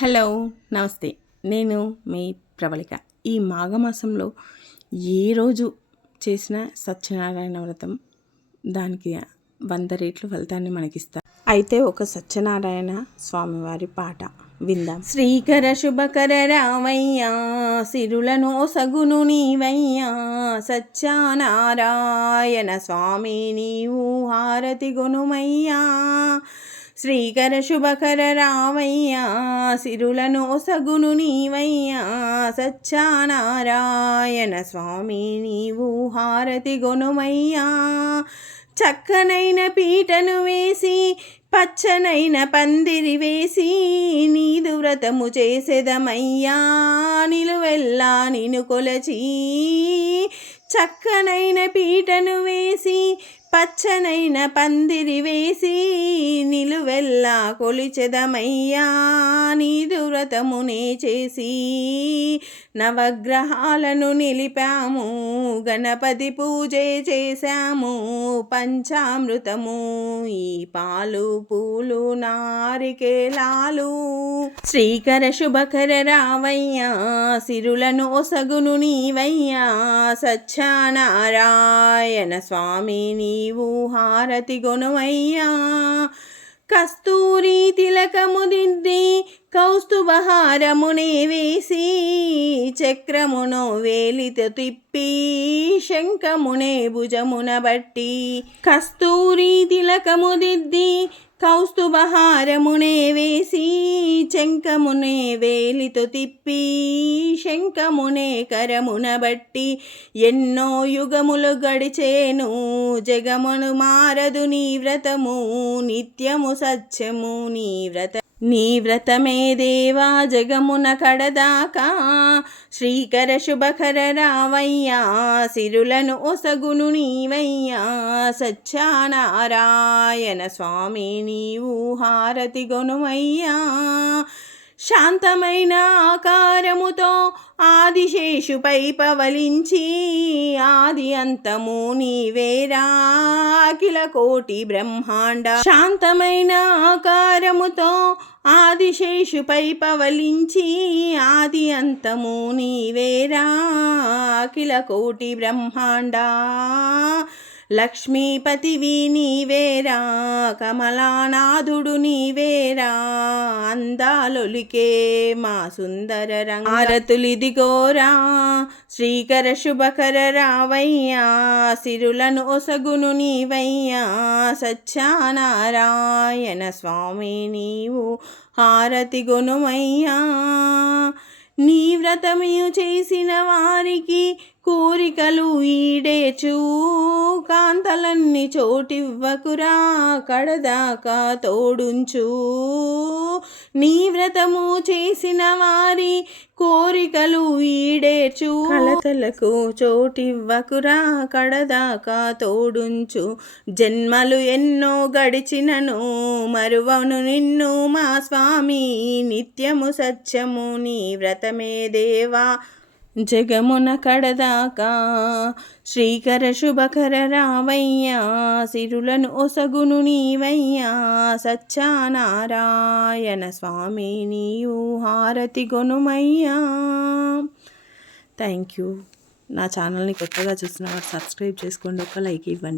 Hello, నమస్తే. నేను మీ ప్రవళిక. ఈ మాఘమాసంలో ఏ రోజు చేసిన సత్యనారాయణ వ్రతం దానికి 100 రెట్లు ఫలితాన్ని మనకిస్తారు. అయితే ఒక సత్యనారాయణ స్వామివారి పాట విందాం. శ్రీకర శుభకర రామయ్యా, సిరులను సగును నీవయ్యా, సత్యనారాయణ స్వామి నీవు హారతి గొనుమయ్యా. శ్రీకర శుభకర రామయ్యా, సిరులను సగును నీవయ్యా, సత్యనారాయణ స్వామి నీవు హారతి గొనుమయ్యా. చక్కనైన పీటను వేసి పచ్చనైన పందిరి వేసి నీదు వ్రతము చేసేదమయ్యా, నిలువెల్లా నిన్ను కొలచి. చక్కనైన పీటను వేసి పచ్చనైన పందిరి వేసి నిలువెల్లా కొలిచెదమయ్యా, నీదు వ్రతమునే చేసి. నవగ్రహాలను నిలిపాము, గణపతి పూజే చేశాము, పంచామృతము ఈ పాలు పూలు నారికేలాలు. శ్రీకర శుభకర రావయ్యా, సిరులను ఒసగును నీవయ్యా, సత్యనారాయణ స్వామి నీవు హారతి గొనుమయ్యా. కస్తూరి తిలకము దిద్ది కౌస్తుభహారమునే వేసి, చక్రమును వేలితో తిప్పి శంఖమునే భుజమున బట్టి. కస్తూరి తిలకము దిద్ది కౌస్తుభహారమునే వేసి, శంఖమునే వేలితో తిప్పి శంఖమునే కరమున బట్టి. ఎన్నో యుగములు గడిచేను జగమును మారదు నీ వ్రతము, నిత్యము సత్యము నీ వ్రత. నీ వ్రతమే దేవా జగమున కడదాకా. శ్రీకర శుభకర రావయ్యా, సిరులను ఒసగును నీవయ్యా, సత్యనారాయణ స్వామి నీవు హారతి గొనుమయ్యా. శాంతమైన ఆకారముతో ఆదిశేషుపై పవలించి, ఆది అంతము నీవేరా అఖిల కోటి బ్రహ్మాండ. శాంతమైన ఆకారముతో ఆదిశేషుపై పవలించి, ఆది అంతము నీవేరా అఖిల కోటి బ్రహ్మాండ. లక్ష్మీపతివి నీవేరా, కమలానాథుడు నీవేరా, అందాలొలికే మా సుందర రంగారతులిదిగోరా. శ్రీకర శుభకర రావయ్యా, సిరులను ఒసగును నీవయ్యా, సత్యనారాయణ స్వామి నీవు హారతి గొనుమయ్యా. నీ వ్రతము చేసిన వారికి కోరికలు ఈడేచు, కాంతలన్నీ చోటివ్వకురా కడదాకా తోడుంచు. నీ వ్రతము చేసిన వారి కోరికలు ఈడేచు, కలతలకు చోటివ్వకురా కడదాకా తోడుంచు. జన్మలు ఎన్నో గడిచినను మరువను నిన్ను మా స్వామి, నిత్యము సత్యము నీ వ్రతమే దేవా జగమున కడదాకా. శ్రీకర శుభకర రావయ్యా, సిరులను ఒసగును నీవయ్యా, సత్యనారాయణ స్వామి నీవు హారతి గొనుమయ్యా. Thank you. నా ఛానల్ని కొత్తగా చూస్తున్న వారు సబ్స్క్రైబ్ చేసుకోండి, ఒక లైక్ ఇవ్వండి.